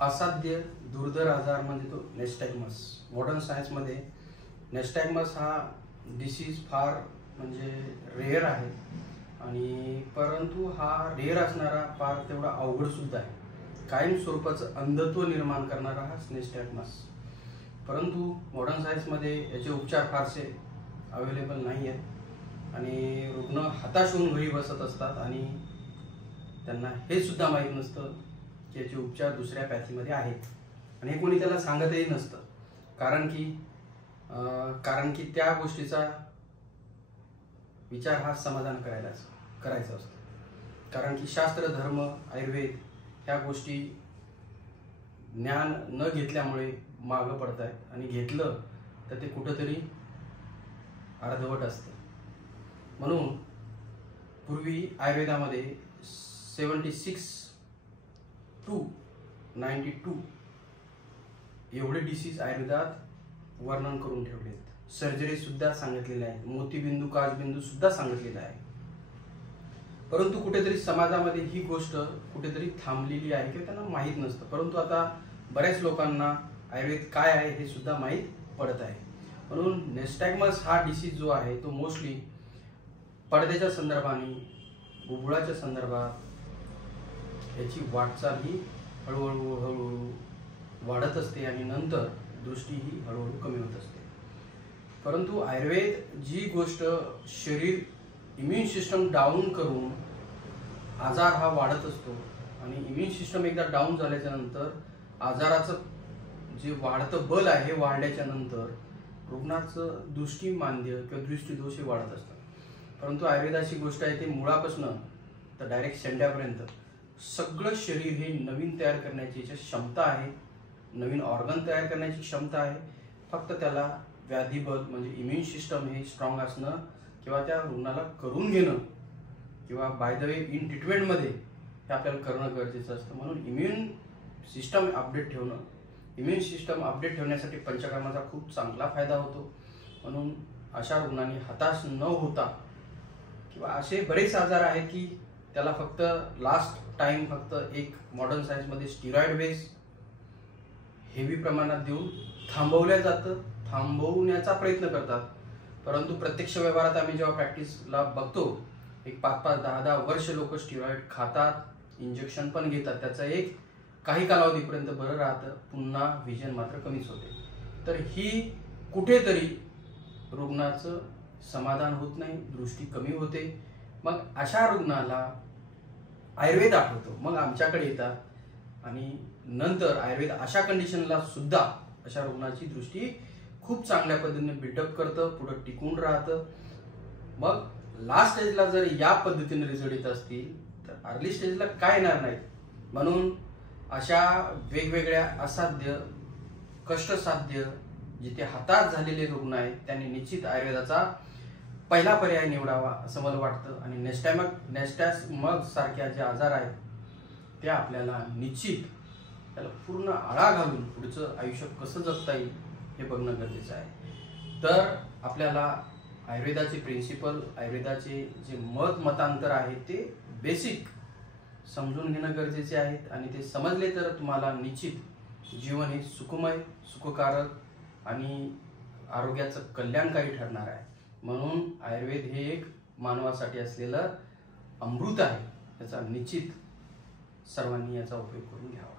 असाध्य दुर्धर आजार म्हणजे तो नेस्टॅग्मस. मॉडर्न सायन्समध्ये नेस्टॅग्मस हा डिसीज फार म्हणजे रेअर आहे आणि परंतु हा रेअर असणारा फार तेवढा अवघड सुद्धा आहे. कायम स्वरूपाचं अंधत्व निर्माण करणारा हा नेस्टॅग्मस. परंतु मॉडर्न सायन्समध्ये याचे उपचार फारसे अवेलेबल नाही आहेत आणि रुग्ण हताश होऊन घरी बसत असतात आणि त्यांना हे सुद्धा माहीत नसतं की याचे उपचार दुसऱ्या पॅथीमध्ये आहेत आणि हे कोणी त्याला सांगतही नसतं. कारण की त्या गोष्टीचा विचार हा समाधान करायचा असतो. कारण की शास्त्र, धर्म, आयुर्वेद ह्या गोष्टी ज्ञान न घेतल्यामुळे मागं पडत आहेत आणि घेतलं तर ते कुठंतरी अर्धवट असतं. म्हणून पूर्वी आयुर्वेदामध्ये 76 to 92 एवढे डिसीज आयुर्वेदात वर्णन करून ठेवलेत. सर्जरी सुद्धा सांगितलेले आहे, मोतीबिंदू, काचबिंदू सुद्धा सांगितलेला आहे. परंतु कुठेतरी समाजामध्ये ही गोष्ट कुठेतरी थांबलेली आहे किंवा त्यांना माहीत नसतं. परंतु आता बऱ्याच लोकांना आयुर्वेद काय आहे हे सुद्धा माहीत पडत आहे. म्हणून नेस्टॅग्मस हा डिसीज जो आहे तो मोस्टली पडद्याच्या संदर्भाने, बुबुळाच्या संदर्भात याची वाटचाल ही हळूहळू वाढत असते आणि नंतर दृष्टी ही हळूहळू कमी होत असते. परंतु आयुर्वेद जी गोष्ट शरीर इम्युन सिस्टम डाऊन करून आजार हा वाढत असतो आणि इम्युन सिस्टम एकदा डाऊन झाल्याच्या नंतर आजाराचं जे वाढतं बल आहे हे वाढल्याच्या नंतर रुग्णाचं दृष्टिमांद्य किंवा दृष्टिदोष हे वाढत असतात. परंतु आयुर्वेदाची गोष्ट आहे ते मुळापासून तर डायरेक्ट शेंड्यापर्यंत सगळं शरीर हे नवीन तयार करण्याची क्षमता आहे, नवीन ऑर्गन तयार करण्याची क्षमता आहे. फक्त त्याला व्याधिबल म्हणजे इम्युन सिस्टम हे स्ट्रॉंग असणं किंवा त्या रुग्णाला करून घेणं किंवा बाय द वे इन ट्रीटमेंटमध्ये हे आपल्याला करणं गरजेचं असतं. म्हणून इम्युन सिस्टम अपडेट ठेवणं, इम्युन सिस्टम अपडेट ठेवण्यासाठी पंचकर्माचा खूप चांगला फायदा होतो. म्हणून अशा रुग्णांनी हताश न होता किंवा असे बरेच आजार आहेत की त्याला फक्त लास्ट टाइम फक्त एक मॉडर्न सायन्समध्ये स्टिरॉइड बेस हेवी प्रमाणात देऊन थांबवण्याचा प्रयत्न करतात. परंतु प्रत्यक्ष व्यवहारात आम्ही जेव्हा प्रॅक्टिसला बघतो एक 5-5, 10-10 वर्ष लोक स्टिरॉइड खातात, इंजेक्शन पण घेतात. त्याचं एक काही कालावधीपर्यंत बरं राहतं, पुन्हा व्हिजन मात्र कमीच होते. तर ही कुठेतरी रुग्णाचं समाधान होत नाही, दृष्टी कमी होते. मग अशा रुग्णाला आयुर्वेद आठवतो, मग आमच्याकडे येतात आणि नंतर आयुर्वेद अशा कंडिशनला सुद्धा अशा रुग्णाची दृष्टी खूप चांगल्या पद्धतीने बिल्डअप करतं, पुढे टिकून राहतं. मग लास्ट स्टेजला जर या पद्धतीने रिझल्ट येत असतील तर अर्ली स्टेजला काय येणार नाही. म्हणून अशा वेगवेगळ्या असाध्य, कष्टसाध्य, जिथे हताश झालेले रुग्ण आहेत त्यांनी निश्चित आयुर्वेदाचा पहिला पर्याय निवडावा असं मला वाटतं. आणि नेस्टॅग्मस सारख्या जे आजार आहेत ते आपल्याला निश्चित त्याला पूर्ण आळा घालून पुढचं आयुष्य कसं जगता येईल हे बघणं गरजेचं आहे. तर आपल्याला आयुर्वेदाचे प्रिन्सिपल, आयुर्वेदाचे जे मतांतर आहेत ते बेसिक समजून घेणं गरजेचे आहेत आणि ते समजले तर तुम्हाला निश्चित जीवन हे सुखमय, सुखकारक आणि आरोग्याचं कल्याणकारी ठरणार आहे. म्हणून आयुर्वेद हे एक मानवासाठी असलेलं अमृत आहे. याचा निश्चित सर्वांनी याचा उपयोग करून घ्यावा.